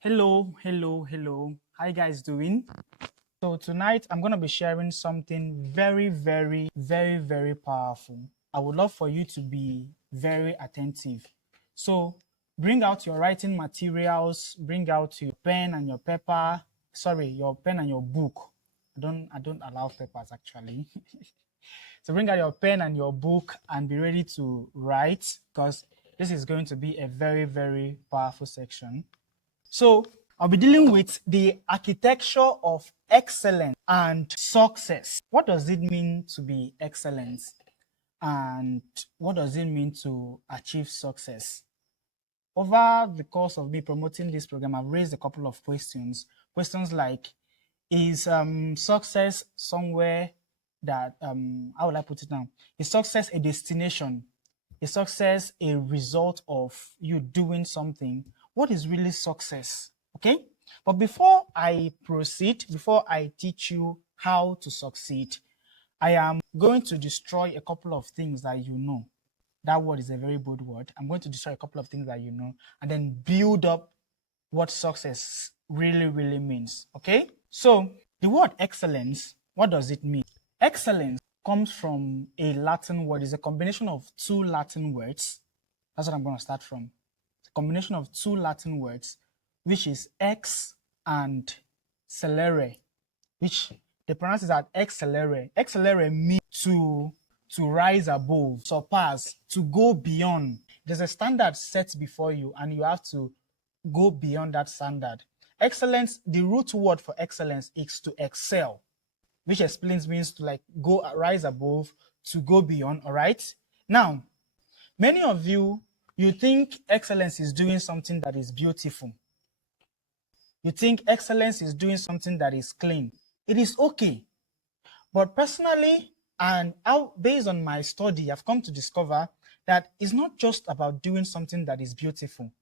Hello. How you guys doing? So tonight I'm going to be sharing something very powerful. I would love for you to be very attentive. So bring out your writing materials, bring out your pen and your paper. Sorry, your pen and your book. I don't allow papers actually. So bring out your pen and your book and be ready to write because this is going to be a very powerful section. So I'll be dealing with the architecture of excellence and success. What does it mean to be excellent? And what does it mean to achieve success? Over the course of me promoting this program, I've raised a couple of questions. Questions like, is success somewhere that, how will I put it now? Is success a destination? Is success a result of you doing something? What is really success? Okay? But before I proceed, before I teach you how to succeed, I am going to destroy a couple of things that you know. That word is a very good word. I'm going to destroy a couple of things that you know and then build up what success really means. Okay? So, the word excellence, what does it mean? Excellence comes from a Latin word. It's a combination of two Latin words. That's what I'm going to start from. It's a combination of two Latin words, which is ex and celere, which they pronounce it as excellere. Excellere means to rise above, surpass, to go beyond. There's a standard set before you, and you have to go beyond that standard. Excellence, the root word for excellence is to excel, which explains means to like go rise above, to go beyond. All right. Now, many of you think excellence is doing something that is beautiful. You think excellence is doing something that is clean. It is okay. But personally, and based on my study, I've come to discover that it's not just about doing something that is beautiful.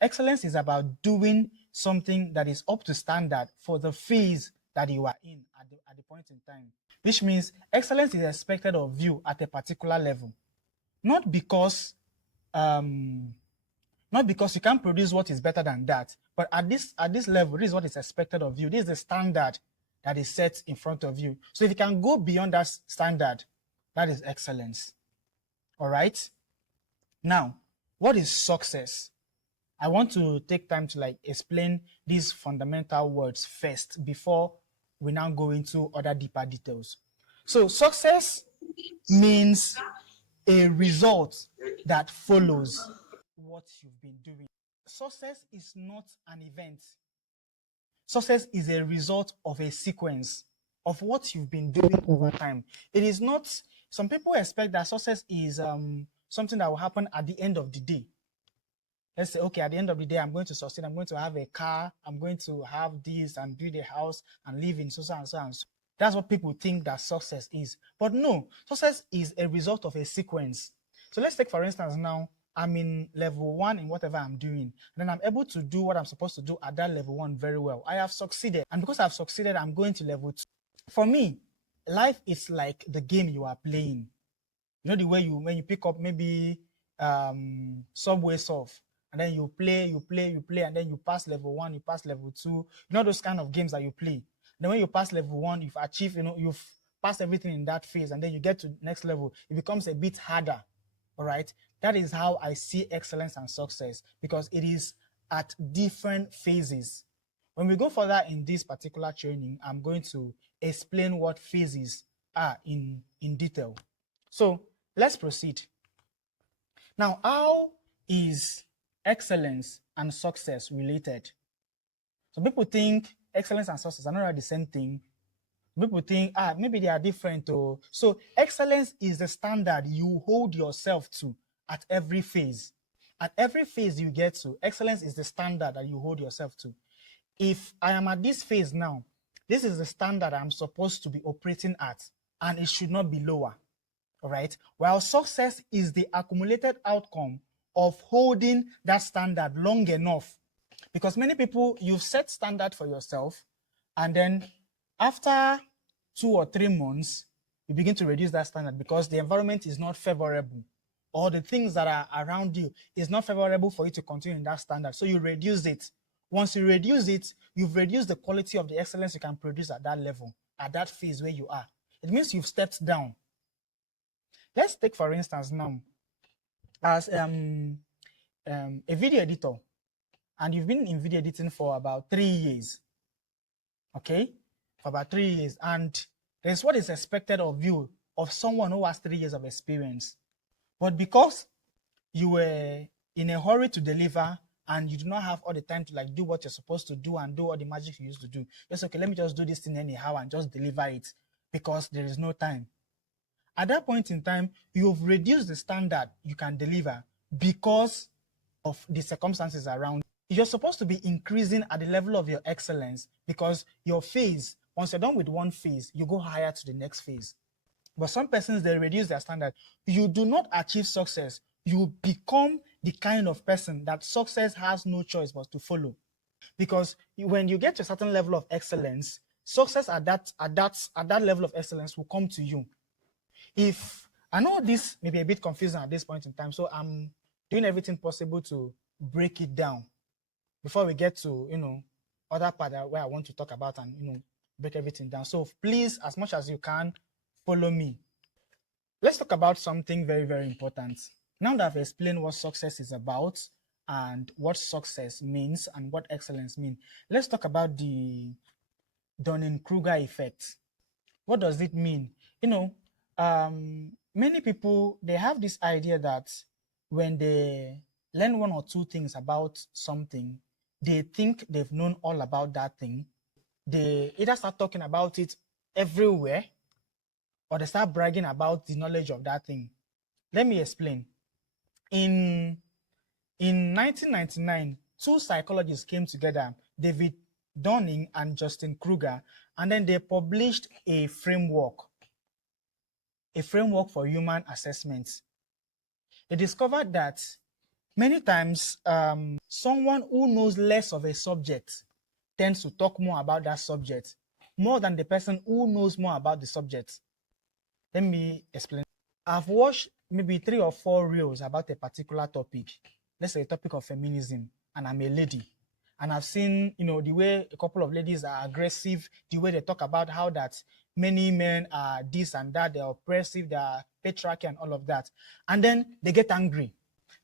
Excellence is about doing something that is up to standard for the phase that you are in at the point in time. Which means excellence is expected of you at a particular level. Not because you can't produce what is better than that, but at this level, this is what is expected of you. This is the standard that is set in front of you. So if you can go beyond that standard, that is excellence. All right. Now, what is success? I want to take time to like explain these fundamental words first before we now go into other deeper details. So success means a result that follows what you've been doing. Success is not an event. Success is a result of a sequence of what you've been doing over time. It is not, some people expect that success is something that will happen at the end of the day. Let's say, okay, at the end of the day, I'm going to succeed. I'm going to have a car. I'm going to have this and build a house and live in so and so. That's what people think that success is. But no, success is a result of a sequence. So let's take, for instance, now, I'm in level 1 in whatever I'm doing. And then I'm able to do what I'm supposed to do at that level 1 very well. I have succeeded. And because I've succeeded, I'm going to level 2. For me, life is like the game you are playing. You know the way when you pick up maybe Subway Surf, and then you play, and then you pass level 1, you pass level 2. You know those kind of games that you play. Then when you pass level 1, you've achieved, you've passed everything in that phase, and then you get to next level, it becomes a bit harder. All right. That is how I see excellence and success, because it is at different phases. When we go further in this particular training, I'm going to explain what phases are in detail. So let's proceed. Now, how is excellence and success related? Some people think excellence and success are not the same thing. People think, maybe they are different. So excellence is the standard you hold yourself to at every phase. At every phase you get to, excellence is the standard that you hold yourself to. If I am at this phase now, this is the standard I'm supposed to be operating at, and it should not be lower. All right. While success is the accumulated outcome of holding that standard long enough. Because many people, you've set standard for yourself, and then after 2 or 3 months, you begin to reduce that standard because the environment is not favorable, or the things that are around you is not favorable for you to continue in that standard. So you reduce it Once you reduce it, you've reduced the quality of the excellence you can produce at that level, at that phase where you are. It means you've stepped down. Let's take, for instance, now, as a video editor, and you've been in video editing for about 3 years, okay? For about 3 years, and there's what is expected of you, of someone who has 3 years of experience. But because you were in a hurry to deliver and you do not have all the time to like do what you're supposed to do and do all the magic you used to do, just okay, let me just do this thing anyhow and just deliver it because there is no time. At that point in time, you've reduced the standard you can deliver because of the circumstances around. You're supposed to be increasing at the level of your excellence because your phase, once you're done with one phase, you go higher to the next phase. But some persons, they reduce their standard. You do not achieve success. You become the kind of person that success has no choice but to follow. Because when you get to a certain level of excellence, success at that level of excellence will come to you. If I know this may be a bit confusing at this point in time, so I'm doing everything possible to break it down before we get to other part where I want to talk about and break everything down. So please, as much as you can, follow me. Let's talk about something very, very important. Now that I've explained what success is about and what success means and what excellence means, let's talk about the Dunning-Kruger effect. What does it mean? Many people, they have this idea that when they learn one or two things about something, they think they've known all about that thing. They either start talking about it everywhere or they start bragging about the knowledge of that thing. Let me explain. In 1999, two psychologists came together, David Dunning and Justin Kruger, and then they published a framework for human assessments. They discovered that many times someone who knows less of a subject tends to talk more about that subject more than the person who knows more about the subject. Let me explain. I've watched maybe 3 or 4 reels about a particular topic. Let's say a topic of feminism, and I'm a lady. And I've seen, the way a couple of ladies are aggressive, the way they talk about how that many men are this and that, they're oppressive, they're patriarchy and all of that. And then they get angry.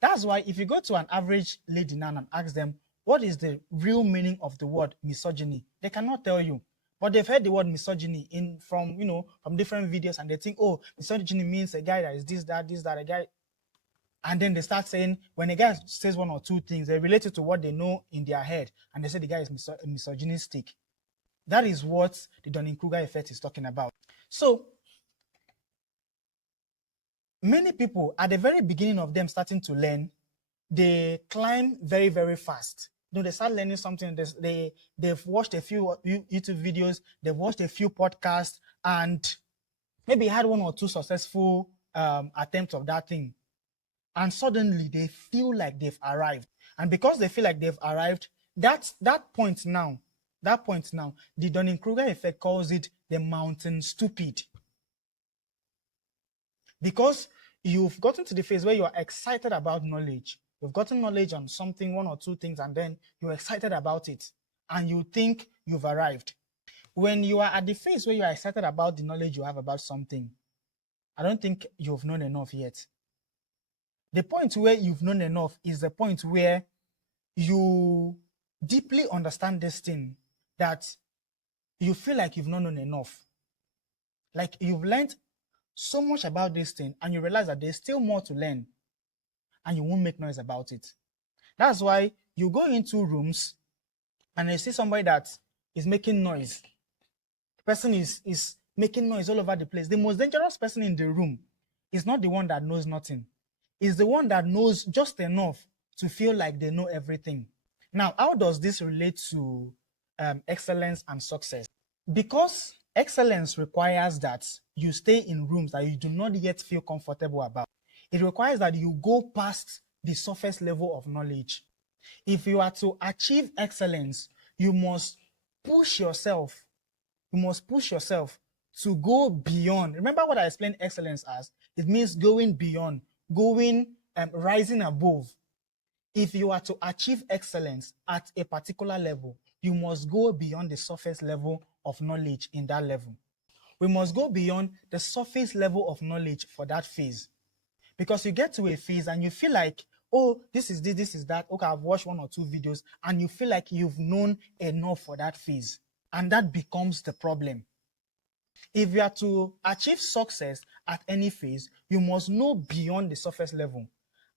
That's why if you go to an average lady now and ask them, what is the real meaning of the word misogyny? They cannot tell you. But they've heard the word misogyny from different videos, and they think, oh, misogyny means a guy that is this, that, a guy. And then they start saying, when a guy says one or two things, they relate it to what they know in their head, and they say the guy is misogynistic. That is what the Dunning-Kruger effect is talking about. So, many people, at the very beginning of them starting to learn, they climb very, very fast. They start learning something. They've watched a few YouTube videos, they've watched a few podcasts, and maybe had 1 or 2 successful attempts of that thing. And suddenly they feel like they've arrived. And because they feel like they've arrived, that point now, the Dunning-Kruger effect calls it the mountain stupid. Because you've gotten to the phase where you're excited about knowledge. You've gotten knowledge on something, 1 or 2 things, and then you're excited about it. And you think you've arrived. When you are at the phase where you're excited about the knowledge you have about something, I don't think you've known enough yet. The point where you've known enough is the point where you deeply understand this thing, that you feel like you've not known enough. Like you've learned so much about this thing and you realize that there's still more to learn and you won't make noise about it. That's why you go into rooms and you see somebody that is making noise. The person is making noise all over the place. The most dangerous person in the room is not the one that knows nothing. It's the one that knows just enough to feel like they know everything. Now, how does this relate to excellence and success? Because excellence requires that you stay in rooms that you do not yet feel comfortable about. It requires that you go past the surface level of knowledge. If you are to achieve excellence, you must push yourself. You must push yourself to go beyond. Remember what I explained excellence as? It means going beyond, rising above. If you are to achieve excellence at a particular level, you must go beyond the surface level of knowledge in that level. We must go beyond the surface level of knowledge for that phase. Because you get to a phase and you feel like, oh, this is this, this is that. Okay, I've watched 1 or 2 videos, and you feel like you've known enough for that phase. And that becomes the problem. If you are to achieve success at any phase, you must know beyond the surface level,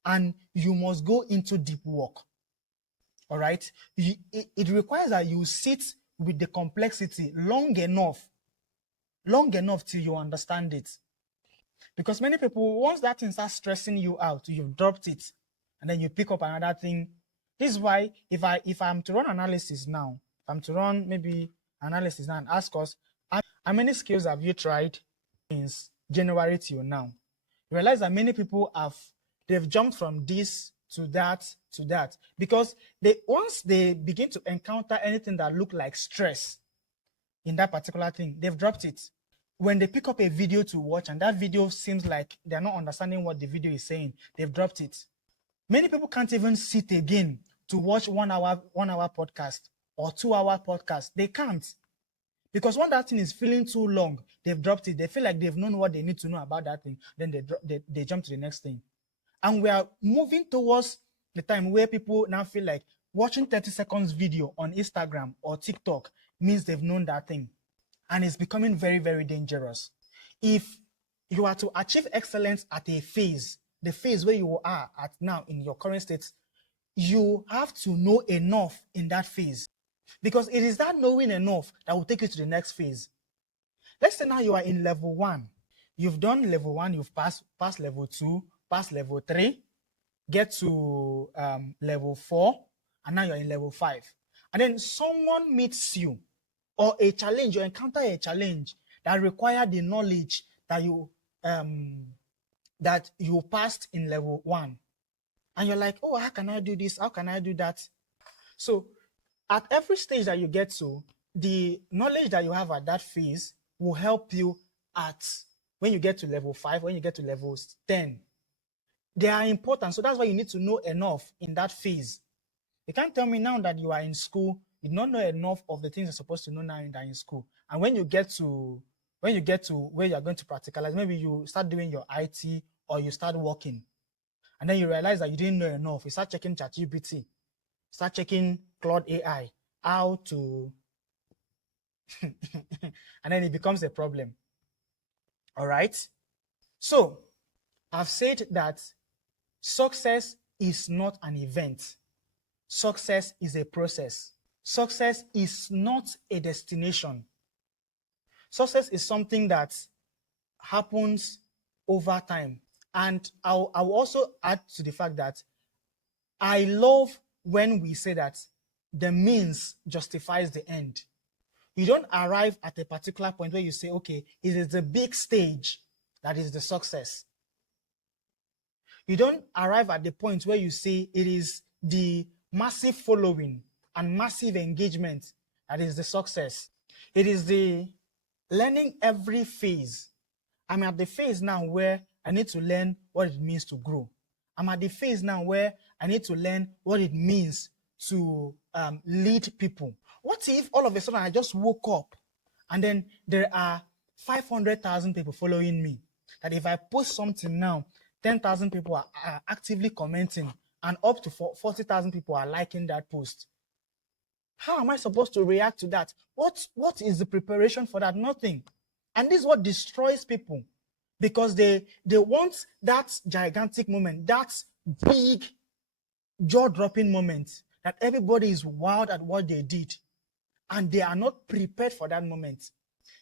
and you must go into deep work. All right? It requires that you sit with the complexity long enough till you understand it. Because many people, once that thing starts stressing you out, you've dropped it, and then you pick up another thing. This is why if I'm to run analysis now, if I'm to run maybe analysis now and ask us, how many skills have you tried since January till now? You realize that many people they've jumped from this to that because once they begin to encounter anything that look like stress in that particular thing, they've dropped it. When they pick up a video to watch and that video seems like they're not understanding what the video is saying, they've dropped it. Many people can't even sit again to watch 1 hour podcast or 2-hour podcast. They can't. Because when that thing is feeling too long, they've dropped it. They feel like they've known what they need to know about that thing. Then they jump to the next thing. And we are moving towards the time where people now feel like watching 30 seconds video on Instagram or TikTok means they've known that thing. And it's becoming very, very dangerous. If you are to achieve excellence at a phase, the phase where you are at now in your current state, you have to know enough in that phase. Because it is that knowing enough that will take you to the next phase. Let's say now you are in level 1. You've done level 1, you've passed level 2, passed level 3, get to level 4, and now you're in level 5. And then someone meets you, or you encounter a challenge that requires the knowledge that you passed in level 1. And you're like, oh, how can I do this? How can I do that? So at every stage that you get to, the knowledge that you have at that phase will help you when you get to level 5, when you get to level 10. They are important. So that's why you need to know enough in that phase. You can't tell me now that you are in school, you don't know enough of the things you're supposed to know now that in school. And when you get to where you're going to practicalize, maybe you start doing your IT or you start working, and then you realize that you didn't know enough. You start checking ChatGPT, start checking Claude AI, how to, and then it becomes a problem. All right? So I've said that success is not an event. Success is a process. Success is not a destination. Success is something that happens over time. And I'll also add to the fact that I love when we say that the means justifies the end. You don't arrive at a particular point where you say, okay, it is the big stage that is the success. You don't arrive at the point where you say it is the massive following and massive engagement that is the success. It is the learning every phase. I'm at the phase now where I need to learn what it means to grow. I'm at the phase now where I need to learn what it means to lead people. What if all of a sudden I just woke up and then there are 500,000 people following me? That if I post something now, 10,000 people are actively commenting and up to 40,000 people are liking that post. How am I supposed to react to that? What is the preparation for that? Nothing. And this is what destroys people, because they want that gigantic moment, that big jaw-dropping moment that everybody is wild at what they did, and they are not prepared for that moment.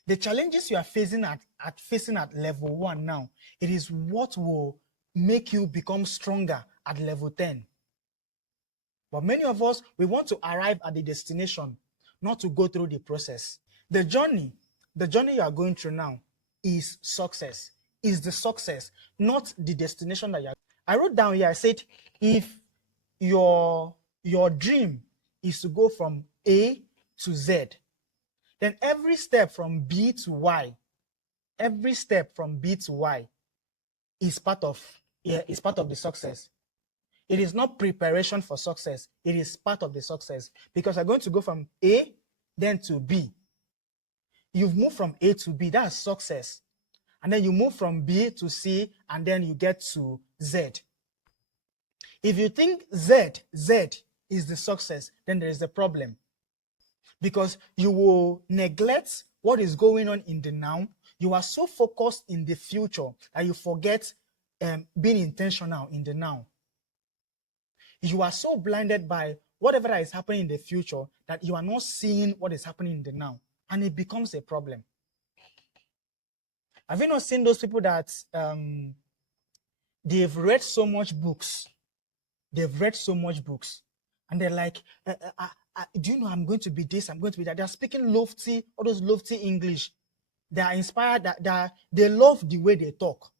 The challenges you are facing at level 1 now, it is what will make you become stronger at level 10. But many of us, we want to arrive at the destination, not to go through the process. The journey you are going through now is success, is the success, not the destination that you are. I wrote down here, I said, if your dream is to go from A to Z, then every step from B to Y is part of the success. It is not preparation for success. It is part of the success, because you're going to go from A then to B. You've moved from A to B. That's success. And then you move from B to C, and then you get to Z. If you think Z is the success, then there is a problem, because you will neglect what is going on in the now. You are so focused in the future that you forget being intentional in the now. You are so blinded by whatever that is happening in the future that you are not seeing what is happening in the now, and it becomes a problem. Have you not seen those people that they've read so much books? They've read so much books, and they're like, do you know I'm going to be this, I'm going to be that. They're speaking lofty, all those lofty English. They are inspired, that they love the way they talk.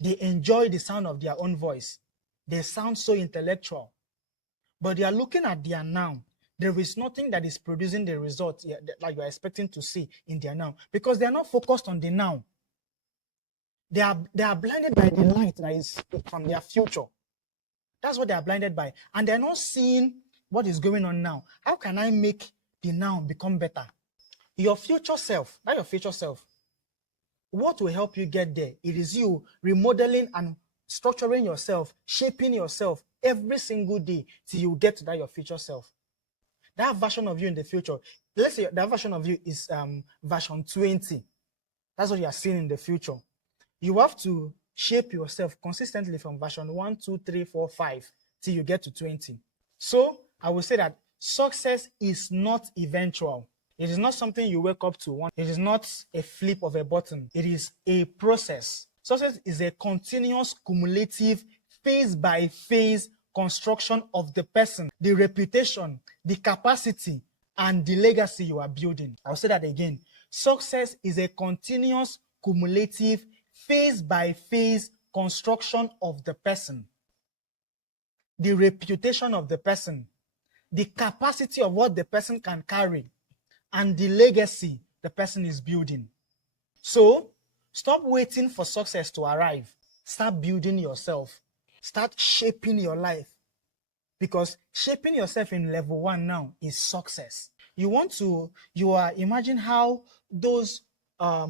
They enjoy the sound of their own voice. They sound so intellectual, but they are looking at their now. There is nothing that is producing the result that you are expecting to see in their now, because they are not focused on the now. They are blinded by the light that is from their future. That's what they are blinded by, and they're not seeing what is going on now. How can I make the now become better? Your future self, not your future self. What will help you get there? It is you remodeling and structuring yourself, shaping yourself every single day till you get to that your future self. That version of you in the future, let's say that version of you is version 20. That's what you are seeing in the future. You have to shape yourself consistently from version 1, 2, 3, 4, 5 till you get to 20. So I will say that success is not eventual. It is not something you wake up to. It is not a flip of a button. It is a process. Success is a continuous, cumulative, phase-by-phase construction of the person, the reputation, the capacity, and the legacy you are building. I'll say that again. Success is a continuous, cumulative, phase-by-phase construction of the person, the reputation of the person, the capacity of what the person can carry, and the legacy the person is building. So, stop waiting for success to arrive. Start building yourself. Start shaping your life. Because shaping yourself in level 1 now is success. Imagine how those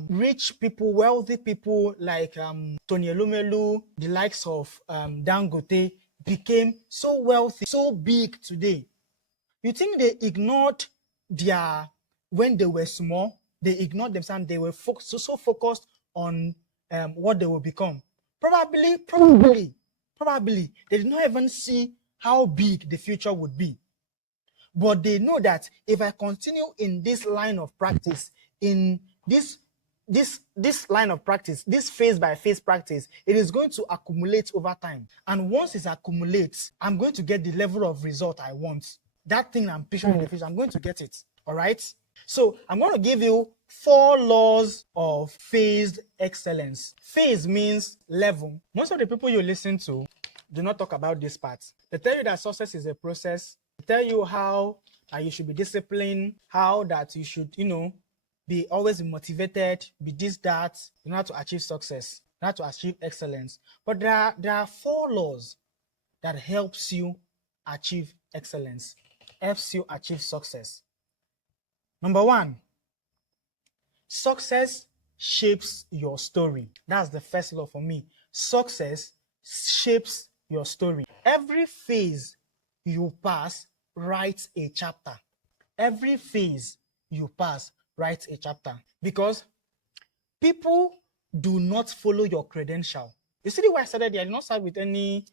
rich people, wealthy people like Tony Elumelu, the likes of Dangote, became so wealthy, so big today. You think they ignored when they were small, they ignored themselves, they were so focused on what they will become. Probably, they did not even see how big the future would be. But they know that if I continue in this line of practice, in this line of practice, this phase-by-phase practice, it is going to accumulate over time. And once it accumulates, I'm going to get the level of result I want. That thing I'm picturing in the future, I'm going to get it. All right? So I'm going to give you 4 laws of phased excellence. Phase means level. Most of the people you listen to do not talk about this part. They tell you that success is a process. They tell you how you should be disciplined, how that you should, be always motivated, be this, that, in order to achieve success, in order to achieve excellence. But there are 4 laws that helps you achieve excellence, helps you achieve success. Number 1, success shapes your story. That's the first law for me. Success shapes your story. Every phase you pass writes a chapter. Every phase you pass writes a chapter. Because people do not follow your credential. You see the way I started there? I did not start with any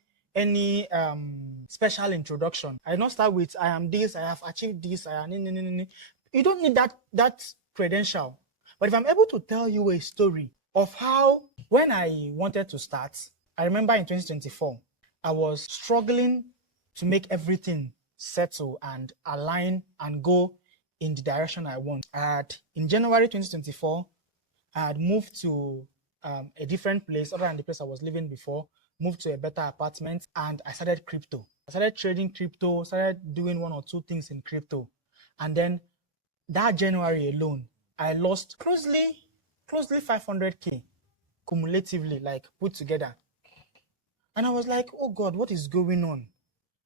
special introduction. I did not start with I am this, I have achieved this, I am. You don't need that credential. But if I'm able to tell you a story of how, when I wanted to start, I remember in 2024, I was struggling to make everything settle and align and go in the direction I want. In January 2024, I had moved to a different place other than the place I was living before, moved to a better apartment, and I started crypto. I started trading crypto, started doing 1 or 2 things in crypto. And then that January alone, I lost closely 500K cumulatively, like put together. And I was like, oh God, what is going on?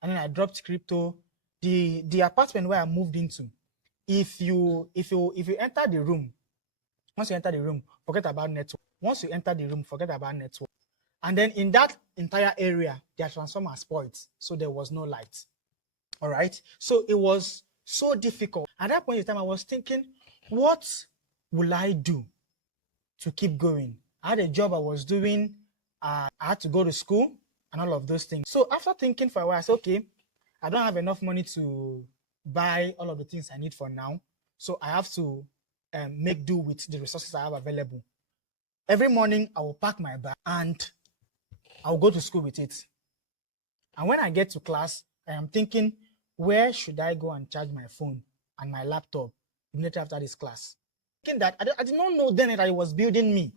And then I dropped crypto. The apartment where I moved into, if you enter the room, once you enter the room, forget about network. Once you enter the room, forget about network. And then in that entire area, their transformer spoiled, so there was no light. All right. So it was so difficult. At that point in time, I was thinking, what will I do to keep going? I had a job I was doing. I had to go to school and all of those things. So after thinking for a while, I said, okay, I don't have enough money to buy all of the things I need for now. So I have to make do with the resources I have available. Every morning, I will pack my bag and I'll go to school with it. And when I get to class, I am thinking, where should I go and charge my phone and my laptop immediately after this class? Thinking that I did not know then that it was building me.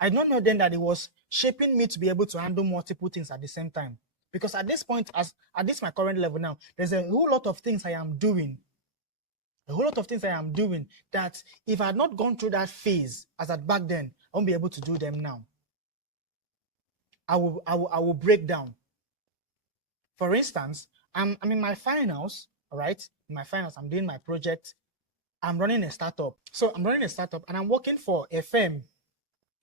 I did not know then that it was shaping me to be able to handle multiple things at the same time. Because at this point, at this my current level now, there's a whole lot of things I am doing. A whole lot of things I am doing that if I had not gone through that phase as at back then, I won't be able to do them now. I will break down. For instance, I'm in my finals, all right? In my finals, I'm doing my project. I'm running a startup. So I'm running a startup and I'm working for a firm,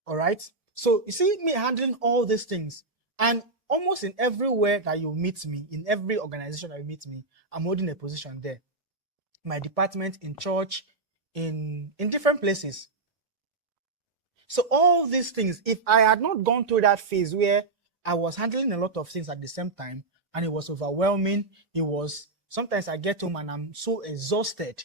all right? So you see me handling all these things. And almost in everywhere that you meet me, in every organization that you meet me, I'm holding a position there. My department, in church, in different places. So all these things, if I had not gone through that phase where I was handling a lot of things at the same time, and it was overwhelming, sometimes I get home and I'm so exhausted.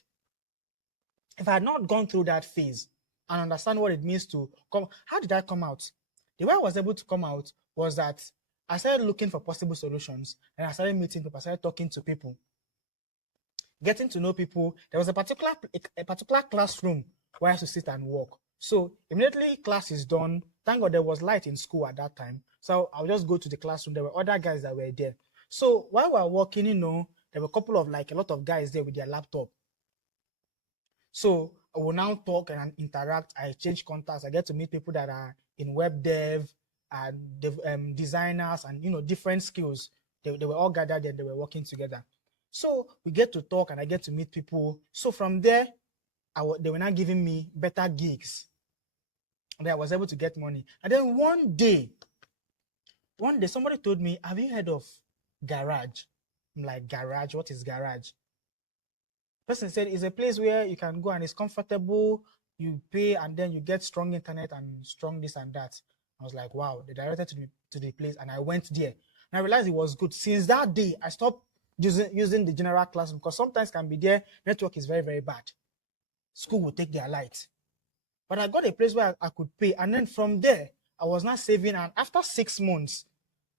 If I had not gone through that phase and understand what it means to come, how did I come out? The way I was able to come out was that I started looking for possible solutions, and I started meeting people, I started talking to people, getting to know people. There was a particular classroom where I used to sit and work. So immediately class is done. Thank God there was light in school at that time. So I'll just go to the classroom. There were other guys that were there. So while we were working, there were a lot of guys there with their laptop. So I will now talk and interact. I exchange contacts. I get to meet people that are in web dev and designers and different skills. They were all gathered there. They were working together. So we get to talk and I get to meet people. So from there, they were now giving me better gigs. And I was able to get money. And then one day, somebody told me, have you heard of garage? I'm like, garage? What is garage? Person said it's a place where you can go and it's comfortable, you pay and then you get strong internet and strong this and that. I was like, wow. They directed me to the place and I went there. And I realized it was good. Since that day, I stopped using the general classroom because sometimes can be there, network is very, very bad. School will take their light. But I got a place where I could pay. And then from there, I was not saving. And after 6 months,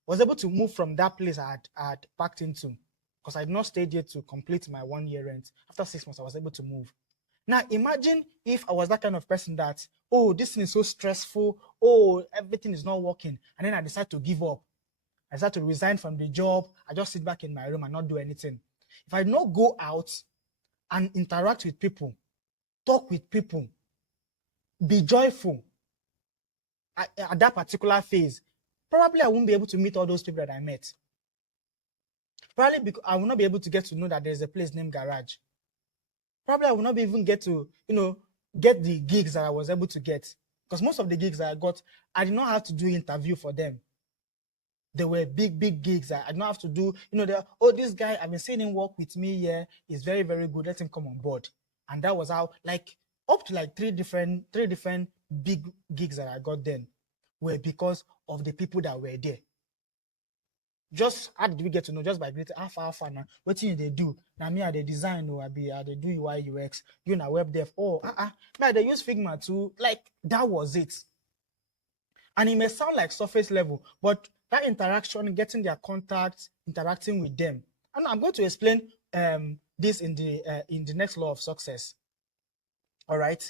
I was able to move from that place I had packed into because I had not stayed yet to complete my 1 year rent. After 6 months, I was able to move. Now, imagine if I was that kind of person that, oh, this thing is so stressful. Oh, everything is not working. And then I decide to give up. I decide to resign from the job. I just sit back in my room and not do anything. If I not go out and interact with people, talk with people, be joyful at that particular phase, probably I won't be able to meet all those people that I met. Probably because I will not be able to get to know that there's a place named Garage. Probably I will not be even get to, get the gigs that I was able to get. Because most of the gigs that I got, I did not have to do interview for them. They were big, big gigs. I did not have to do, this guy, I've been seeing him work with me here. He's very, very good. Let him come on board. And that was how, up to three different big gigs that I got then were because of the people that were there. Just how did we get to know? Just by greeting, alpha now. What thing they do? Now me, I the design, or I they do UI UX. You know web dev. Oh, man, they use Figma too. That was it. And it may sound like surface level, but that interaction, getting their contacts, interacting with them. And I'm going to explain this in the next law of success. All right.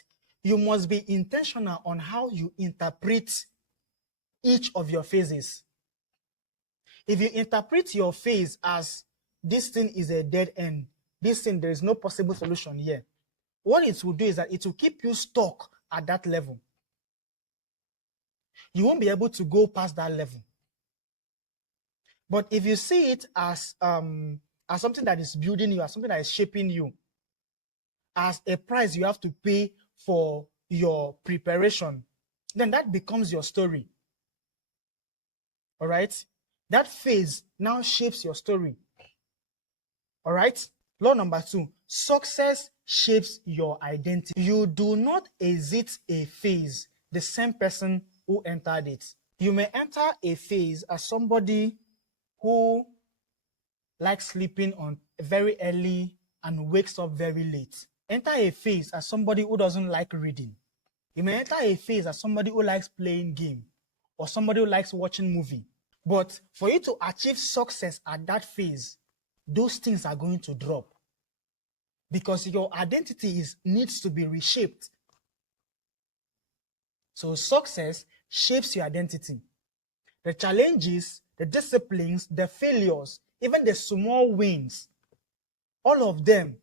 You must be intentional on how you interpret each of your phases. If you interpret your phase as this thing is a dead end, this thing, there is no possible solution here, what it will do is that it will keep you stuck at that level. You won't be able to go past that level. But if you see it as something that is building you, as something that is shaping you, as a price you have to pay for your preparation, then that becomes your story. All right? That phase now shapes your story. All right? Law number 2, success shapes your identity. You do not exit a phase the same person who entered it. You may enter a phase as somebody who likes sleeping on very early and wakes up very late. Enter a phase as somebody who doesn't like reading. You may enter a phase as somebody who likes playing game or somebody who likes watching movie. But for you to achieve success at that phase, those things are going to drop because your identity needs to be reshaped. So success shapes your identity. The challenges, the disciplines, the failures, even the small wins, all of them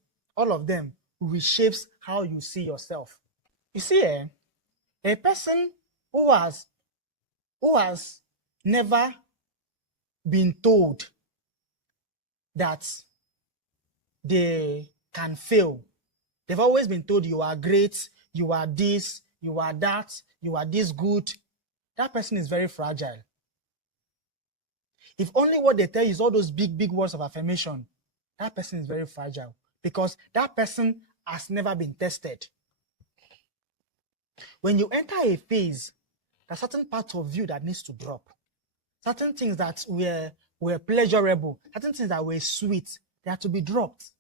reshapes how you see yourself. You see, a person who has never been told that they can fail. They've always been told you are great, you are this, you are that, you are this good. That person is very fragile. If only what they tell you is all those big words of affirmation, that person is very fragile because that person has never been tested. When you enter a phase, there's certain parts of you that needs to drop. Certain things that were pleasurable, certain things that were sweet, they have to be dropped.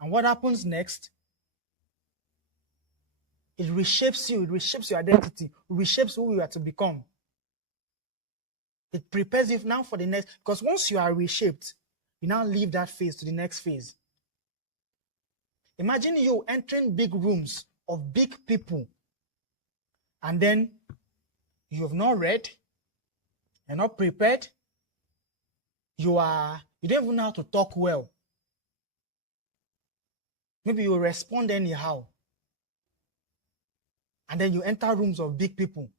And what happens next? It reshapes you, it reshapes your identity, it reshapes who you are to become. It prepares you now for the next, because once you are reshaped, you now leave that phase to the next phase. Imagine you entering big rooms of big people, and then you have not read, you're not prepared, you don't even know how to talk well. Maybe you respond anyhow. And then you enter rooms of big people.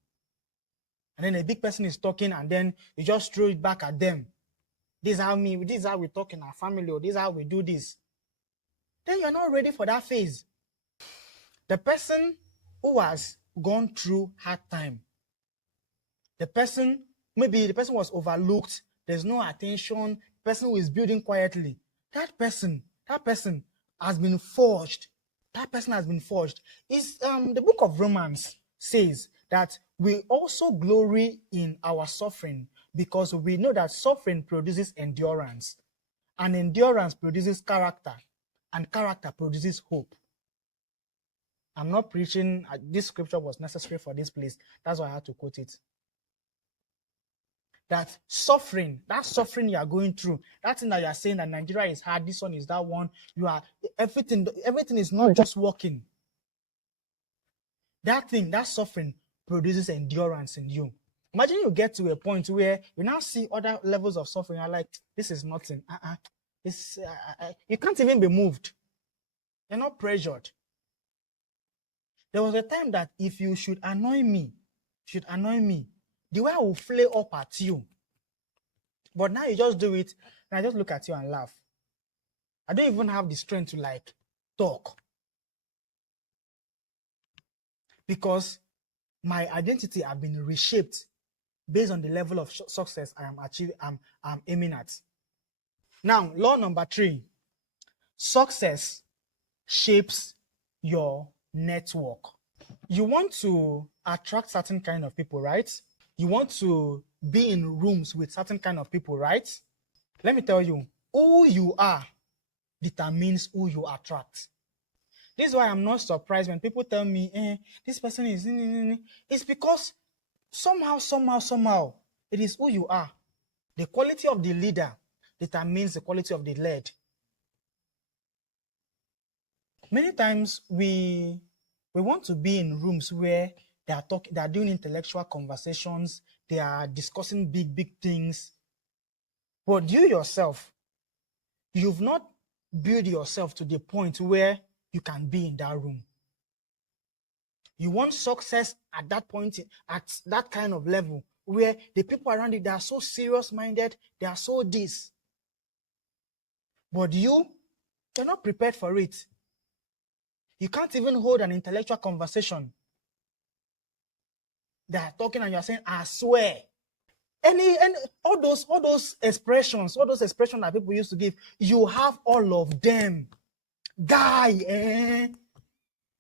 And then a big person is talking, and then you just throw it back at them. This is how we talk in our family, or this is how we do this. Then you're not ready for that phase. The person who has gone through hard time, maybe the person was overlooked, there's no attention, the person who is building quietly, that person has been forged. That person has been forged. The book of Romans says that we also glory in our suffering because we know that suffering produces endurance, and endurance produces character, and character produces hope. I'm not preaching, this scripture was necessary for this place. That's why I had to quote it. That suffering you are going through, that thing that you are saying that Nigeria is hard, this one is that one, everything is not just working. That suffering produces endurance in you. Imagine you get to a point where you now see other levels of suffering, you're like, this is nothing. You can't even be moved. You're not pressured. There was a time that if you should annoy me, the way I will flare up at you. But now you just do it, and I just look at you and laugh. I don't even have the strength to talk. Because my identity has been reshaped based on the level of success I'm aiming at. Now, law number 3, success shapes your network. You want to attract certain kind of people, right? You want to be in rooms with certain kind of people, right? Let me tell you, who you are determines who you attract. This is why I'm not surprised when people tell me, this person is... It's because somehow, it is who you are. The quality of the leader determines the quality of the led. Many times we want to be in rooms where they are doing intellectual conversations, they are discussing big things. But you yourself, you've not built yourself to the point where you can be in that room. You want success at that point, at that kind of level, where the people around you, they are so serious-minded, they are so this. But you're not prepared for it. You can't even hold an intellectual conversation. They are talking and you're saying, I swear. And all those expressions that people used to give, you have all of them. Guy,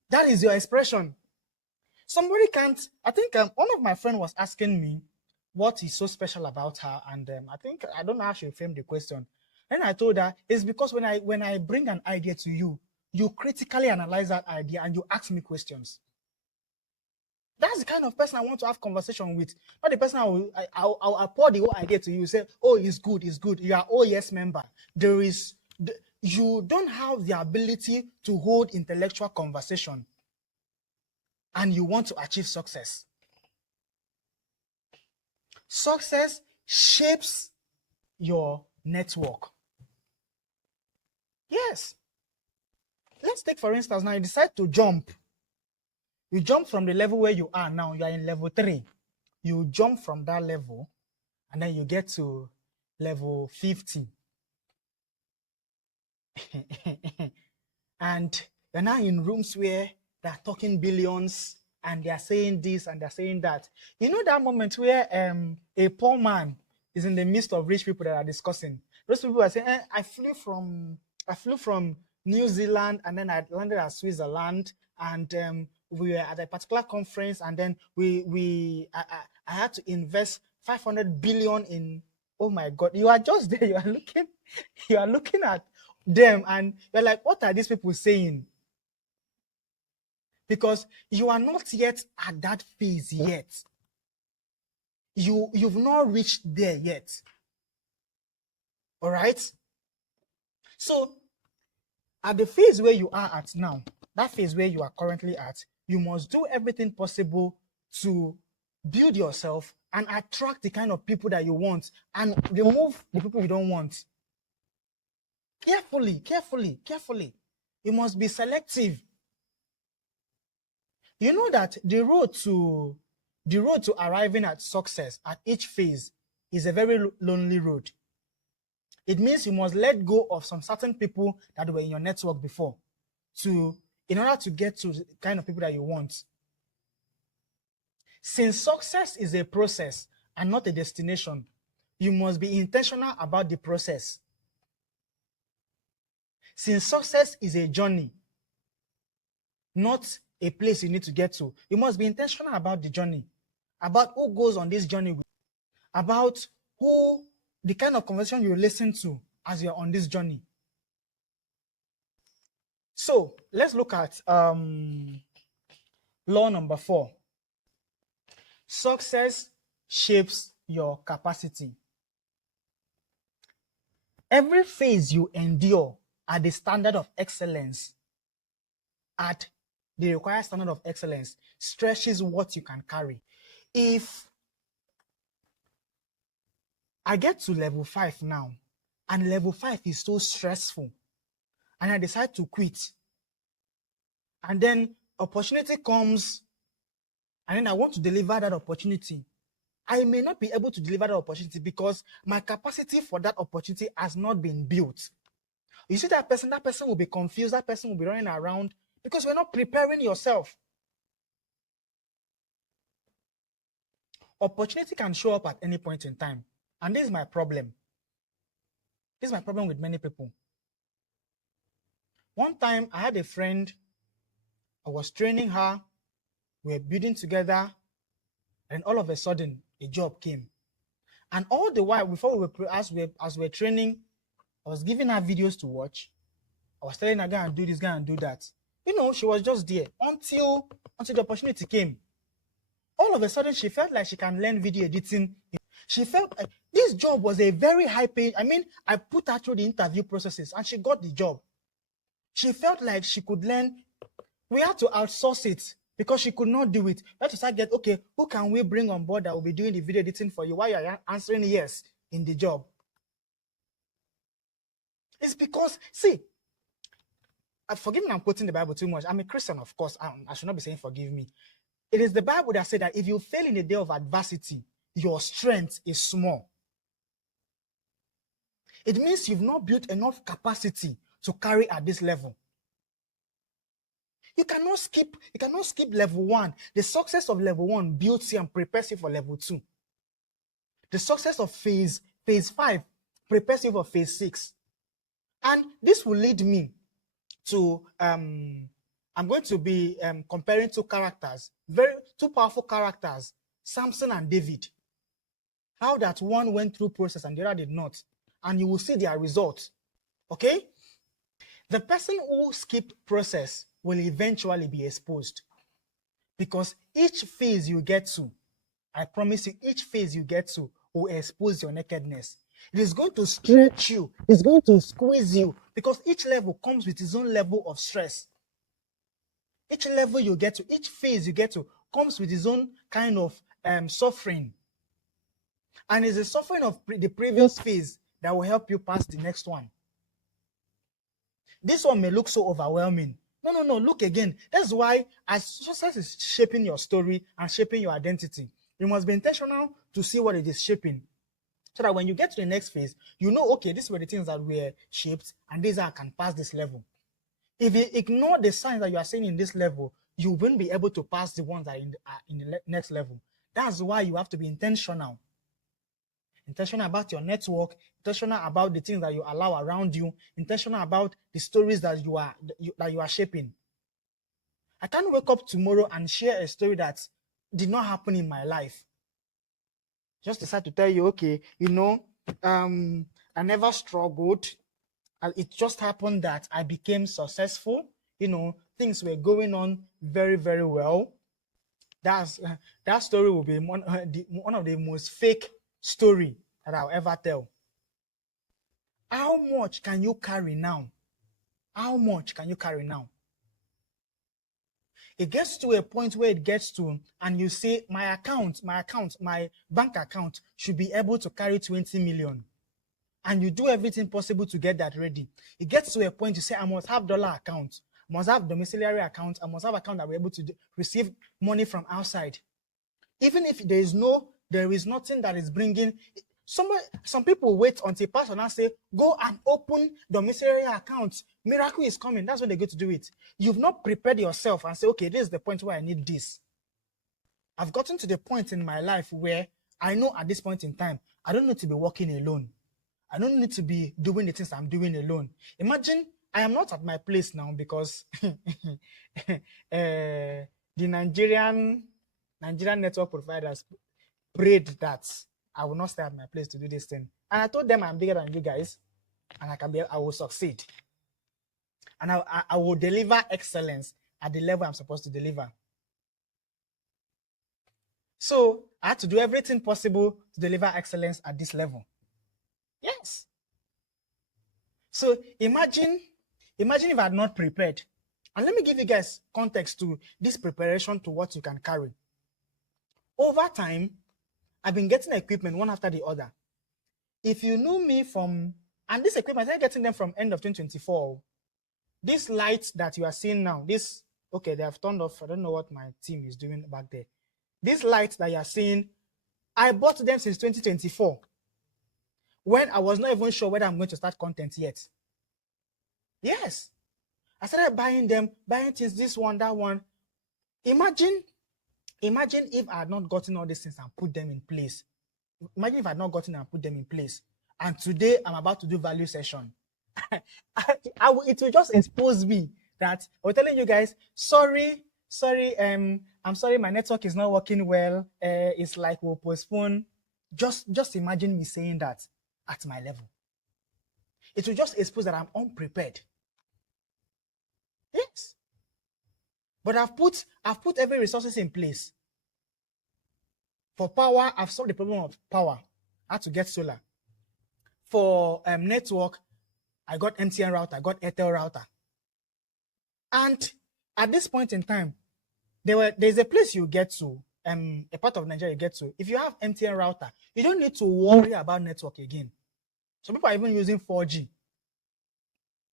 that is your expression. Somebody can't. I think one of my friends was asking me what is so special about her, and I don't know how she framed the question. Then I told her it's because when I bring an idea to you, you critically analyze that idea and you ask me questions. That's the kind of person I want to have conversation with. Not the person I'll pour the whole idea to you, say, oh, it's good, it's good. You are oh yes member. You don't have the ability to hold intellectual conversation and you want to achieve success. Success shapes your network. Yes. Let's take, for instance, now you decide to jump. You jump from the level where you are now, you are in level 3. You jump from that level, and then you get to level 50. And you're now in rooms where they're talking billions, and they're saying this, and they're saying that. You know that moment where a poor man is in the midst of rich people that are discussing. Those people are saying, I flew from New Zealand, and then I landed at Switzerland, and we were at a particular conference, and then I had to invest 500 billion in. Oh my God! You are just there. You are looking at them, and you're like, what are these people saying? Because you are not yet at that phase yet. You've not reached there yet. All right. So at the phase where you are at now, that phase where you are currently at, you must do everything possible to build yourself and attract the kind of people that you want and remove the people you don't want. Carefully. You must be selective. You know that the road to arriving at success at each phase is a very lonely road. It means you must let go of some certain people that were in your network before in order to get to the kind of people that you want. Since success is a process and not a destination, you must be intentional about the process. Since success is a journey, not a place you need to get to, you must be intentional about the journey, about who goes on this journey with, about the kind of conversation you listen to as you're on this journey. So let's look at law number 4. Success shapes your capacity. Every phase you endure at the standard of excellence, at the required standard of excellence, stretches what you can carry. If I get to level 5 now, and level 5 is so stressful, and I decide to quit, and then opportunity comes, and then I want to deliver that opportunity, I may not be able to deliver that opportunity because my capacity for that opportunity has not been built. You see that person will be confused, that person will be running around because we're not preparing yourself. Opportunity can show up at any point in time. And this is my problem. This is my problem with many people. One time I had a friend, I was training her, we were building together, and all of a sudden a job came. And all the while, before as we were training, I was giving her videos to watch. I was telling her, go and do this, go and do that. You know, she was just there until the opportunity came. All of a sudden, she felt like she can learn video editing. She felt like this job was a very high pay. I mean, I put her through the interview processes and she got the job. She felt like she could learn. We had to outsource it because she could not do it. We had to start okay, who can we bring on board that will be doing the video editing for you while you're answering yes in the job? It's because, see, forgive me, I'm quoting the Bible too much. I'm a Christian, of course. I should not be saying forgive me. It is the Bible that said that if you fail in the day of adversity, your strength is small. It means you've not built enough capacity to carry at this level. You cannot skip level 1. The success of level 1 builds you and prepares you for level 2. The success of phase 5 prepares you for phase 6. And this will lead me to I'm going to be comparing two powerful characters, Samson and David. How that one went through process and the other did not. And you will see their results. Okay? The person who skipped process will eventually be exposed. Because each phase you get to, I promise you, each phase you get to will expose your nakedness. It is going to stretch you. It's going to squeeze you. Because each level comes with its own level of stress. Each level you get to, each phase you get to, comes with its own kind of suffering. And it's the suffering of the previous phase that will help you pass the next one. This one may look so overwhelming. No, look again. That's why as success is shaping your story and shaping your identity, you must be intentional to see what it is shaping. So that when you get to the next phase, you know, okay, these were the things that were shaped, and these are can pass this level. If you ignore the signs that you are seeing in this level, you won't be able to pass the ones that are in the next level. That's why you have to be intentional. Intentional about your network, intentional about the things that you allow around you, intentional about the stories that you are shaping. I can't wake up tomorrow and share a story that did not happen in my life. Just decide to tell you, okay, I never struggled. It just happened that I became successful. Things were going on very, very well. That story will be one of the most fake story that I'll ever tell. How much can you carry now? How much can you carry now? It gets to a point where it gets to, and you say, my bank account should be able to carry 20 million. And you do everything possible to get that ready. It gets to a point you say, I must have dollar account, I must have domiciliary account, I must have account that we're able to receive money from outside. Even if there is nothing that is bringing. Some people wait until pastor now say, go and open domiciliary account. Miracle is coming. That's when they go to do it. You've not prepared yourself and say, okay, this is the point where I need this. I've gotten to the point in my life where I know at this point in time, I don't need to be working alone. I don't need to be doing the things I'm doing alone. Imagine I am not at my place now because the Nigerian network providers prayed that I will not stay at my place to do this thing. And I told them I'm bigger than you guys, and I will succeed. And I will deliver excellence at the level I'm supposed to deliver. So I had to do everything possible to deliver excellence at this level. Yes. So imagine if I had not prepared. And let me give you guys context to this preparation to what you can carry. Over time, I've been getting equipment one after the other. If you know me and this equipment, I'm getting them from end of 2024. This light that you are seeing now, they have turned off. I don't know what my team is doing back there. This light that you are seeing, I bought them since 2024. When I was not even sure whether I'm going to start content yet. Yes. I started buying things, this one, that one. Imagine if I had not gotten all these things and put them in place. Imagine if I had not gotten and put them in place. And today I'm about to do value session. It will just expose me that I'm telling you guys, sorry, I'm sorry, my network is not working well. It's like we'll postpone. Just imagine me saying that at my level. It will just expose that I'm unprepared. Yes. But I've put every resources in place. For power, I've solved the problem of power. I had to get solar. For network, I got MTN router, I got Airtel router. And at this point in time, there's a place you get to, a part of Nigeria you get to. If you have MTN router, you don't need to worry about network again. Some people are even using 4G.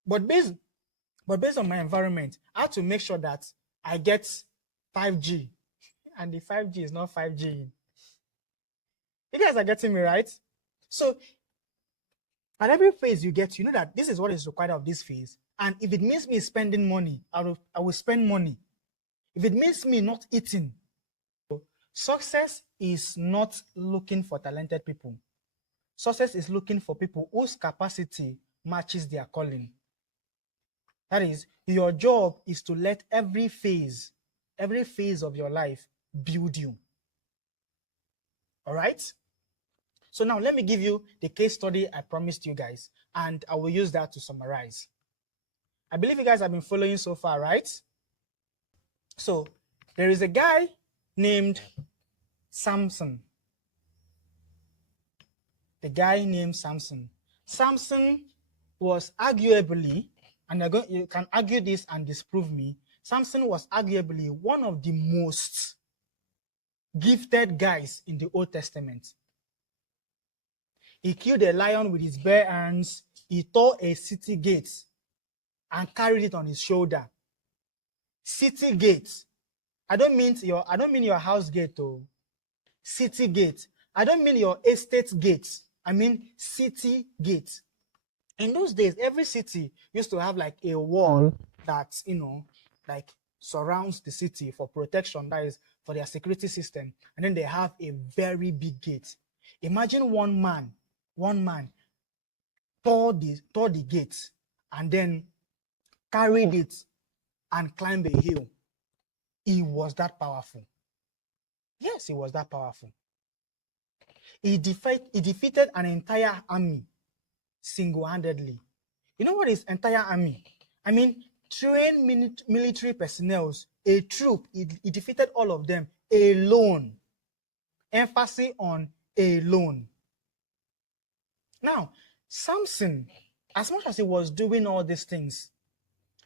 But based on my environment, I have to make sure that I get 5G. And the 5G is not 5G. You guys are getting me, right? So at every phase you get, you know that this is what is required of this phase. And if it means me spending money, I will spend money. If it means me not eating, success is not looking for talented people. Success is looking for people whose capacity matches their calling. That is, your job is to let every phase of your life build you. All right? So now let me give you the case study I promised you guys, and I will use that to summarize. I believe you guys have been following so far, right? So there is a guy named Samson. The guy named Samson. Samson was arguably, and you can argue this and disprove me, Samson was arguably one of the most gifted guys in the Old Testament. He killed a lion with his bare hands. He tore a city gate and carried it on his shoulder. City gate. I don't mean your house gate, though. City gate. I don't mean your estate gate. I mean city gate. In those days, every city used to have like a wall that, like surrounds the city for protection, that is for their security system. And then they have a very big gate. Imagine one man tore the gate and then carried it and climbed a hill. He was that powerful. Yes, he was that powerful. He defeated an entire army single-handedly. You know what is entire army? I mean, trained military personnel, a troop. He defeated all of them alone. Emphasis on alone. Now, Samson, as much as he was doing all these things,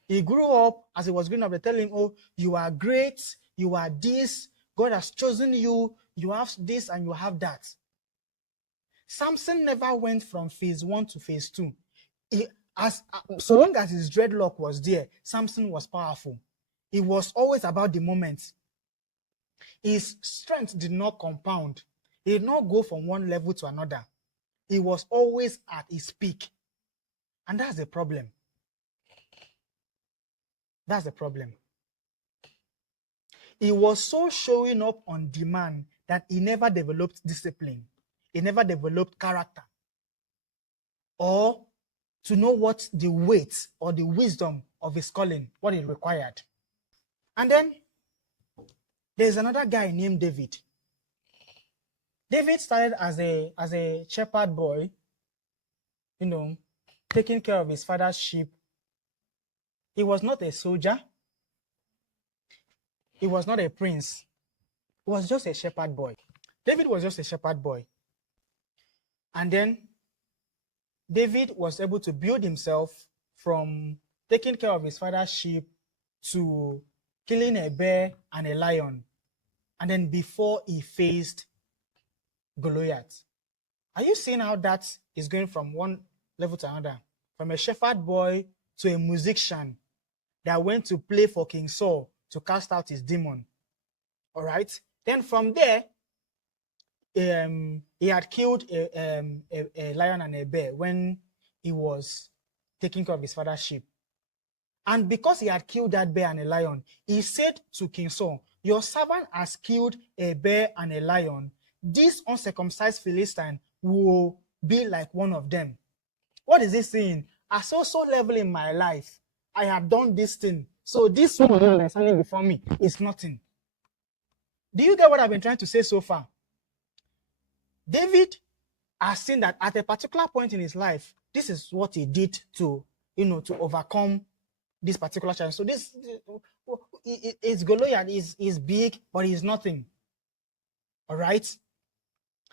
he grew up, as he was growing up, they tell him, oh, you are great, you are this, God has chosen you, you have this and you have that. Samson never went from phase 1 to phase 2. So long as his dreadlock was there, Samson was powerful. It was always about the moment. His strength did not compound. He did not go from one level to another. He was always at his peak. And that's the problem. That's the problem. He was so showing up on demand that he never developed discipline. He never developed character or to know what the weight or the wisdom of his calling, what it required. And then there's another guy named David. David started as a shepherd boy, taking care of his father's sheep. He was not a soldier. He was not a prince. He was just a shepherd boy. David was just a shepherd boy. And then David was able to build himself from taking care of his father's sheep to killing a bear and a lion. And then before he faced Goliath. Are you seeing how that is going from one level to another? From a shepherd boy to a musician that went to play for King Saul to cast out his demon. All right. Then from there, he had killed a lion and a bear when he was taking care of his father's sheep. And because he had killed that bear and a lion, he said to King Saul, your servant has killed a bear and a lion. This uncircumcised Philistine will be like one of them. What is he saying? At so level in my life, I have done this thing. So this one that's standing before me is nothing. Do you get what I've been trying to say so far? David has seen that at a particular point in his life, this is what he did to overcome this particular challenge. So this is Goliath is big, but he's nothing. All right.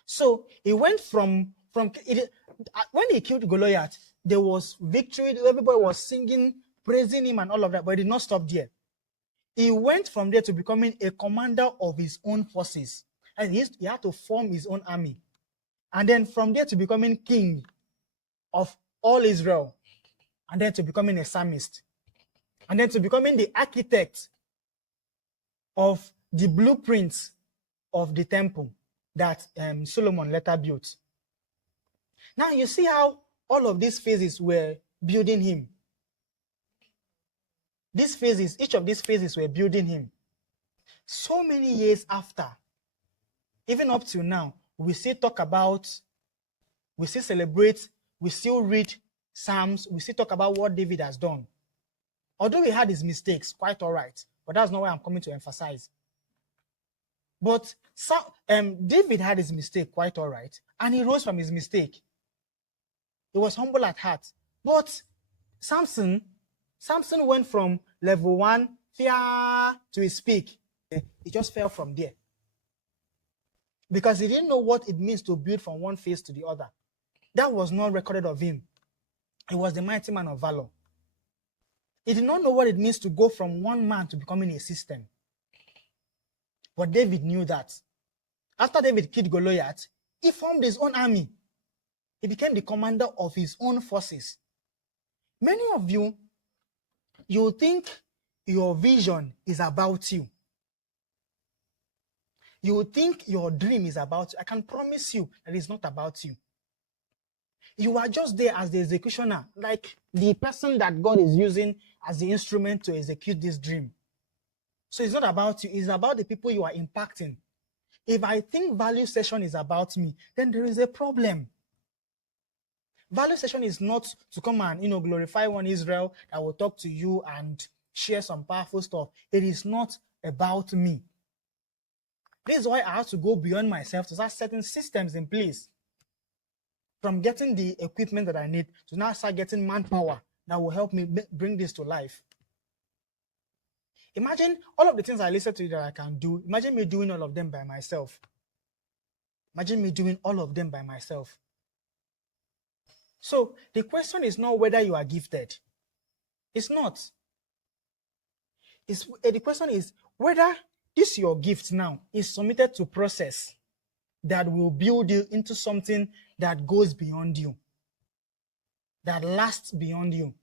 So he went from when he killed Goliath, there was victory. Everybody was singing, praising him, and all of that. But he did not stop there. He went from there to becoming a commander of his own forces, and he had to form his own army. And then from there to becoming king of all Israel, and then to becoming a psalmist, and then to becoming the architect of the blueprints of the temple. that Solomon later built. Now you see how all of these phases were building him. These phases, each of these phases were building him. So many years after, even up to now, we still talk about, we still celebrate, we still read Psalms, we still talk about what David has done. Although he had his mistakes, quite all right, but that's not what I'm coming to emphasize. But David had his mistake, quite all right, and he rose from his mistake. He was humble at heart. But Samson went from level 1 fear to his peak. He just fell from there because he didn't know what it means to build from one phase to the other. That was not recorded of him. He was the mighty man of valor. He did not know what it means to go from one man to becoming a system. But David knew that. After David killed Goliath, he formed his own army. He became the commander of his own forces. Many of you, you think your vision is about you. You think your dream is about you. I can promise you that it's not about you. You are just there as the executioner, like the person that God is using as the instrument to execute this dream. So it's not about you, it's about the people you are impacting. If I think value session is about me, then there is a problem. Value session is not to come and glorify one Israel that will talk to you and share some powerful stuff. It is not about me. This is why I have to go beyond myself to start setting systems in place. From getting the equipment that I need to now start getting manpower that will help me bring this to life. Imagine all of the things I listed to you that I can do. Imagine me doing all of them by myself. Imagine me doing all of them by myself. So the question is not whether you are gifted. It's not. The question is whether this your gift now is submitted to process that will build you into something that goes beyond you, that lasts beyond you.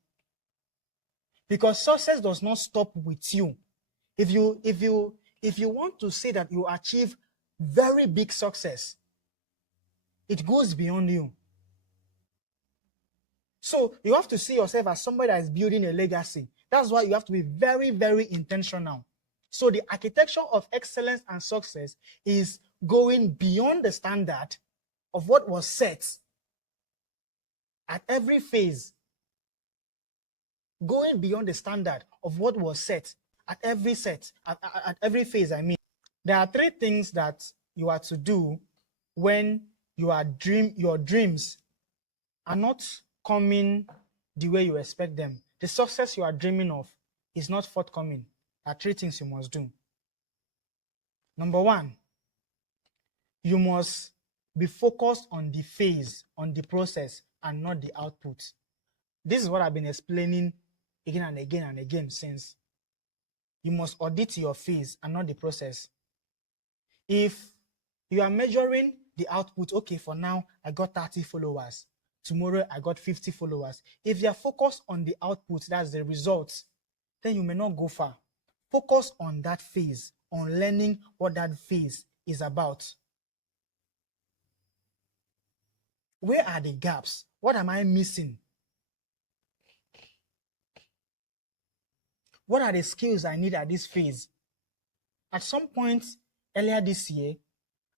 Because success does not stop with you. If you want to say that you achieve very big success, it goes beyond you. So you have to see yourself as somebody that is building a legacy. That's why you have to be very, very intentional. So the architecture of excellence and success is going beyond the standard of what was set at every phase. Going beyond the standard of what was set at every phase, I mean. There are 3 things that you are to do when your dreams are not coming the way you expect them. The success you are dreaming of is not forthcoming. There are 3 things you must do. Number 1, you must be focused on the phase, on the process, and not the output. This is what I've been explaining again and again and again since. You must audit your phase and not the process. If you are measuring the output, okay, for now, I got 30 followers. Tomorrow, I got 50 followers. If you are focused on the output, that's the results, then you may not go far. Focus on that phase, on learning what that phase is about. Where are the gaps? What am I missing? What are the skills I need at this phase? At some point earlier this year,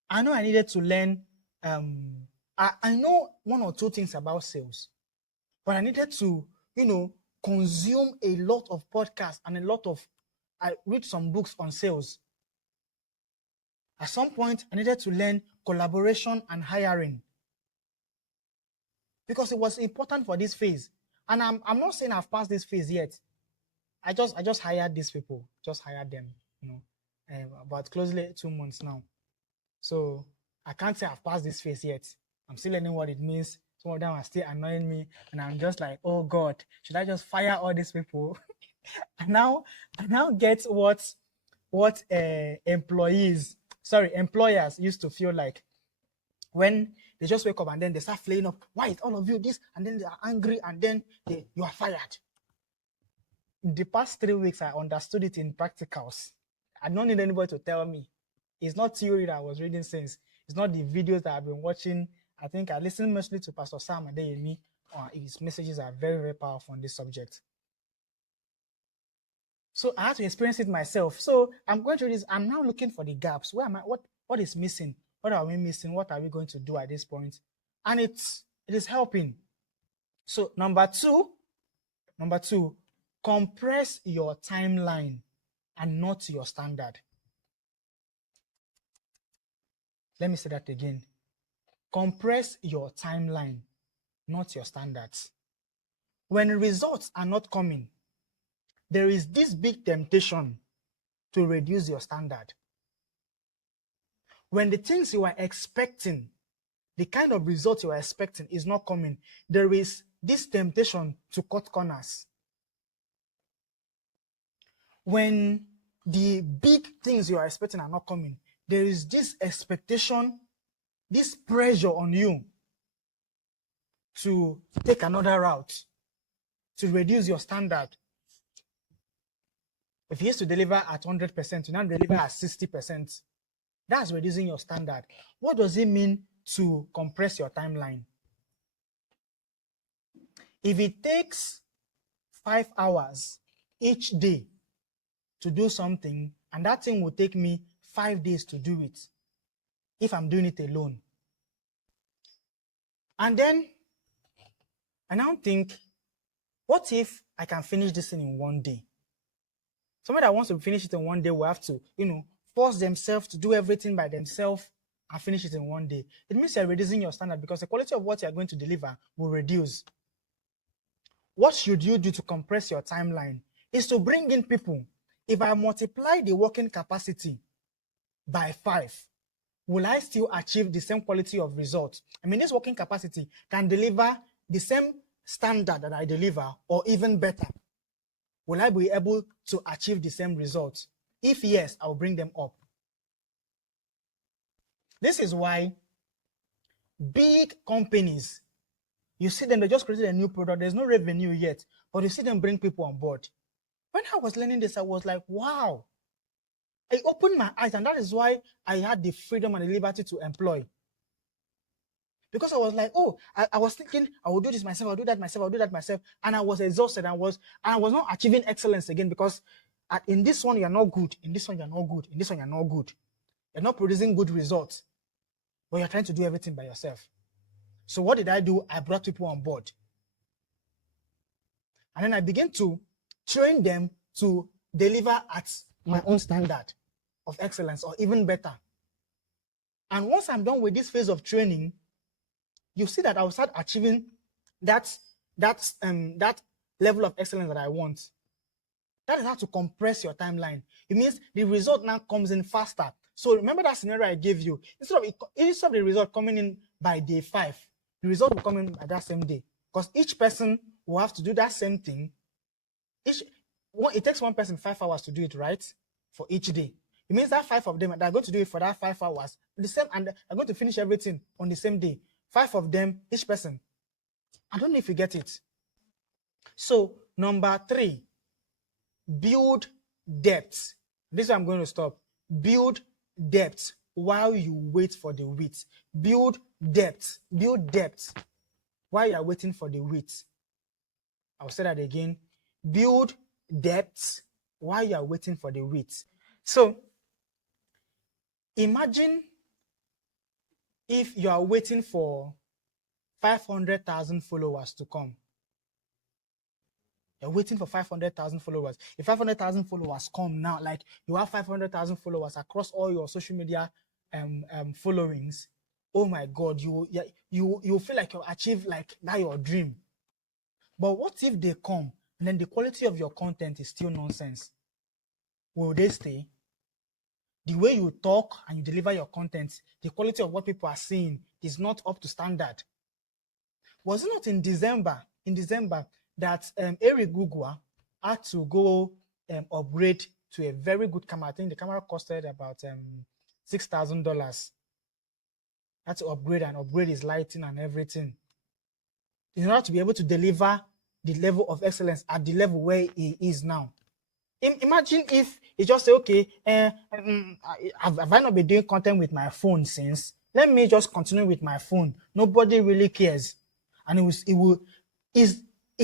I know I needed to learn, I know 1 or 2 things about sales, but I needed to, consume a lot of podcasts and I read some books on sales. At some point, I needed to learn collaboration and hiring because it was important for this phase. And I'm not saying I've passed this phase yet. I just hired these people, just hired them, about closely 2 months now. So I can't say I've passed this phase yet. I'm still learning what it means. Some of them are still annoying me, and I'm just like, oh God, should I just fire all these people? I now get what employers used to feel like when they just wake up and then they start flaying up. Why is all of you this? And then they are angry, and then you are fired. In the past 3 weeks, I understood it in practicals. I don't need anybody to tell me. It's not theory that I was reading since. It's not the videos that I've been watching. I think I listen mostly to Pastor Sam and me. His messages are very, very powerful on this subject. So I had to experience it myself. So I'm going through this. I'm now looking for the gaps. Where am I? What is missing? What are we missing? What are we going to do at this point? And it is helping. So number two, compress your timeline and not your standard. Let me say that again. Compress your timeline, not your standards. When results are not coming, there is this big temptation to reduce your standard. When the things you are expecting, the kind of result you are expecting is not coming, there is this temptation to cut corners. When the big things you are expecting are not coming, there is this expectation, this pressure on you to take another route, to reduce your standard. If you used to deliver at 100%, you now deliver at 60%. That's reducing your standard. What does it mean to compress your timeline? If it takes 5 hours each day to do something, and that thing will take me 5 days to do it, if I'm doing it alone. And then I now think, what if I can finish this thing in 1 day? Somebody that wants to finish it in 1 day will have to, force themselves to do everything by themselves and finish it in 1 day. It means you're reducing your standard because the quality of what you're going to deliver will reduce. What should you do to compress your timeline? Is to bring in people. If I multiply the working capacity by 5, will I still achieve the same quality of results? I mean, this working capacity can deliver the same standard that I deliver or even better. Will I be able to achieve the same results? If yes, I'll bring them up. This is why big companies, you see them, they just created a new product. There's no revenue yet, but you see them bring people on board. When I was learning this, I was like, wow. I opened my eyes, and that is why I had the freedom and the liberty to employ. Because I was like, oh, I was thinking, I will do this myself, I'll do that myself, I'll do that myself. And I was exhausted. I was not achieving excellence again because in this one, you're not good. In this one, you're not good. In this one, you're not good. You're not producing good results. But you're trying to do everything by yourself. So what did I do? I brought people on board. And then I began to train them to deliver at my own standard of excellence or even better. And once I'm done with this phase of training, you see that I'll start achieving that level of excellence that I want. That is how to compress your timeline. It means the result now comes in faster. So remember that scenario I gave you. Instead of the result coming in by day 5, the result will come in by that same day. Because each person will have to do that same thing. It takes one person 5 hours to do it, right? For each day. It means that 5 of them, they're going to do it for that 5 hours. The same, and they're going to finish everything on the same day. 5 of them, each person. I don't know if you get it. So, number 3, build depth. This is where I'm going to stop. Build depth while you wait for the width. Build depth. Build depth while you're waiting for the width. I'll say that again. Build depth while you're waiting for the width. So, imagine if you are waiting for 500,000 followers to come. You're waiting for 500,000 followers. If 500,000 followers come now, like you have 500,000 followers across all your social media followings, oh my God, you feel like you achieved like that your dream. But what if they come and then the quality of your content is still nonsense? Will they stay? The way you talk and you deliver your content, the quality of what people are seeing is not up to standard. Was it not in December that Eric Gugua had to go upgrade to a very good camera? I think the camera costed about $6,000. Had to upgrade his lighting and everything in order to be able to deliver the level of excellence at the level where he is now. Imagine if he just say, okay, have I not been doing content with my phone since? Let me just continue with my phone. Nobody really cares. And it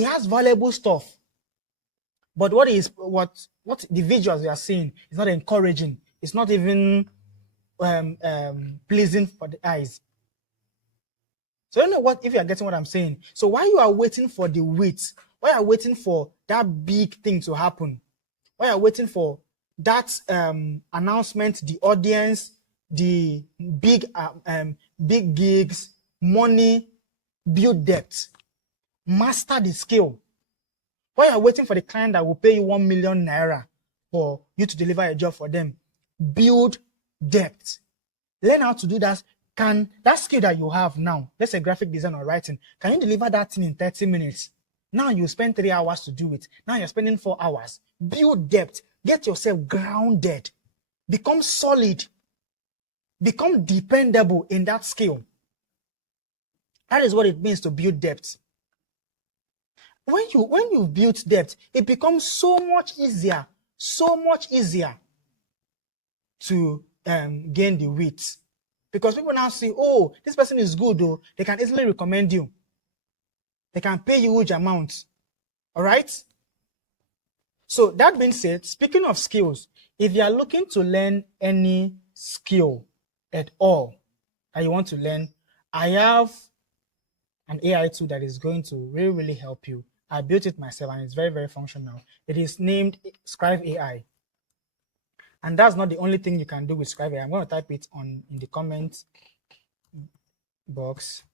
has valuable stuff. But what the visuals we are seeing is not encouraging. It's not even pleasing for the eyes. So you know what, if you are getting what I'm saying. So while you are waiting for the wait, while you are waiting for that big thing to happen, while you are waiting for that announcement, the audience, the big gigs, money, build depth, master the skill. While you're waiting for the client that will pay you 1 million naira for you to deliver a job for them, build depth. Learn how to do that. Can that skill that you have now, let's say graphic design or writing, can you deliver that thing in 30 minutes? Now you spend 3 hours to do it. Now you're spending 4 hours. Build depth. Get yourself grounded. Become solid. Become dependable in that skill. That is what it means to build depth. When you build depth, it becomes so much easier to gain the width. Because people now see, oh, this person is good, though. They can easily recommend you. They can pay you huge amounts. All right? So that being said, speaking of skills, if you are looking to learn any skill at all that you want to learn, I have an AI tool that is going to really, really help you. I built it myself and it's very, very functional. It is named Scribe AI. And that's not the only thing you can do with Scribe AI. I'm going to type it in the comment box.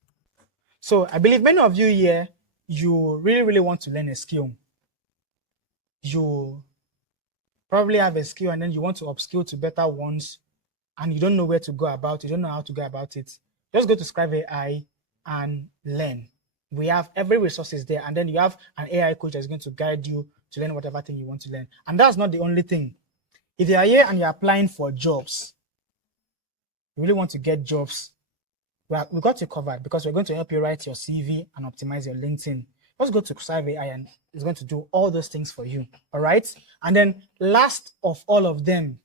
So I believe many of you here, you really, really want to learn a skill. You probably have a skill and then you want to upskill to better ones and you don't know where to go about it, you don't know how to go about it. Just go to Scribe AI and learn. We have every resources there, and then you have an AI coach that's going to guide you to learn whatever thing you want to learn. And that's not the only thing. If you are here and you're applying for jobs, you really want to get jobs, well, we got you covered because we're going to help you write your CV and optimize your LinkedIn. Just go to Scribe AI and it's going to do all those things for you. All right. And then last of all of them,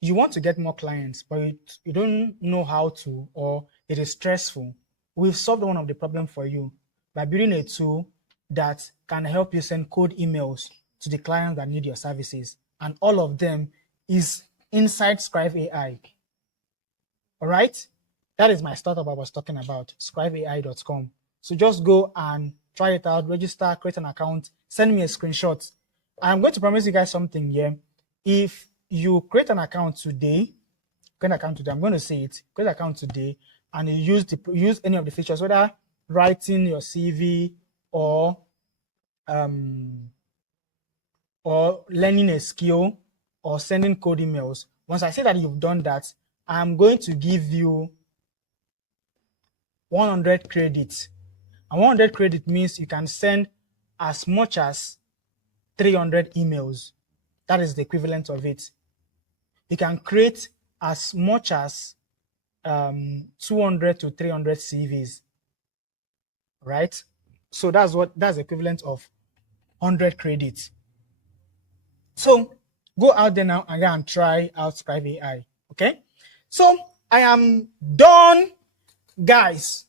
you want to get more clients, but you don't know how to, or it is stressful. We've solved one of the problems for you by building a tool that can help you send cold emails to the clients that need your services. And all of them is inside Scribe AI. All right? That is my startup I was talking about, scribeai.com. So just go and try it out, register, create an account, send me a screenshot. I'm going to promise you guys something here. If you create an account today, I'm going to say it, create an account today, and you use any of the features, whether writing your CV or learning a skill or sending code emails. Once I say that you've done that, I'm going to give you 100 credits. And 100 credit means you can send as much as 300 emails. That is the equivalent of it. You can create as much as 200 to 300 CVs, right? So that's the equivalent of 100 credits. So go out there now and go and try out Scribe AI, okay? So I am done, guys.